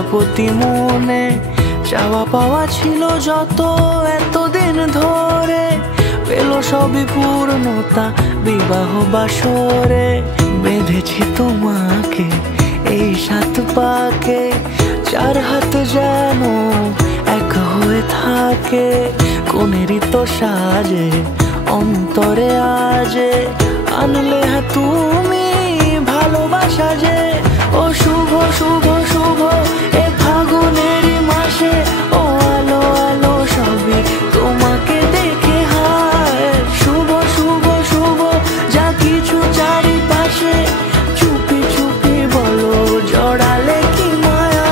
প্রজাপতি মনে চাওয়া পাওয়া ছিল যত এতদিন ধরে, পেল সবই পূর্ণতা বিবাহ বাসরে। বেঁধেছি তোমাকে এই 7 পাকে, 4 হাত যেন এক হয়ে থাকে। কোনেরই তো সাজে অন্তরে আজে, আনলে হ্যাঁ তুমি ভালোবাসা যে। ও শুভ শুভ শুভ এ ফাগুনেরই মাসে, ও আলো আলো সবই তোমাকে দেখে হায়। শুভ শুভ শুভ যা কিছু চারিপাশে, চুপি চুপি বলো জড়ালে কি মায়া।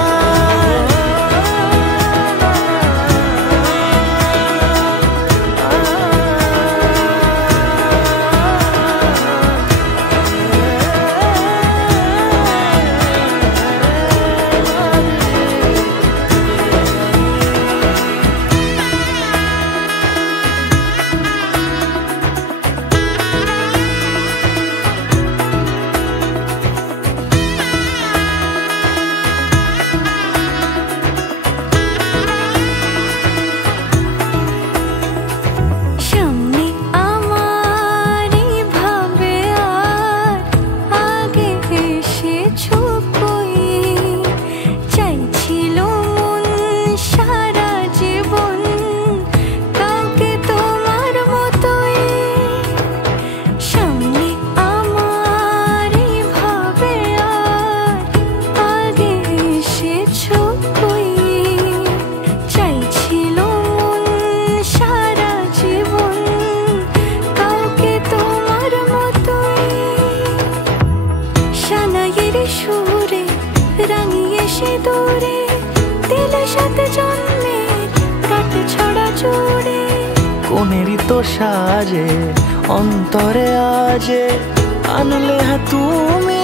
কোনেরই তো সাজে অন্তরে আজে, আনলে হ্যাঁ তুমি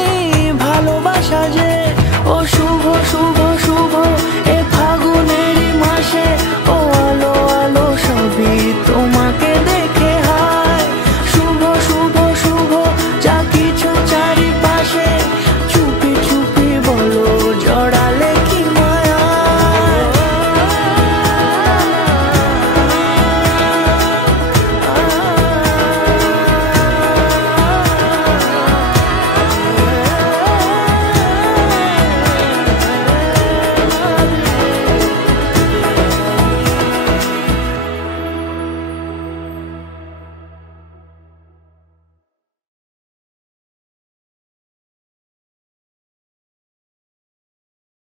ভালোবাসা যে। ও শুভ শুভ শুভ এ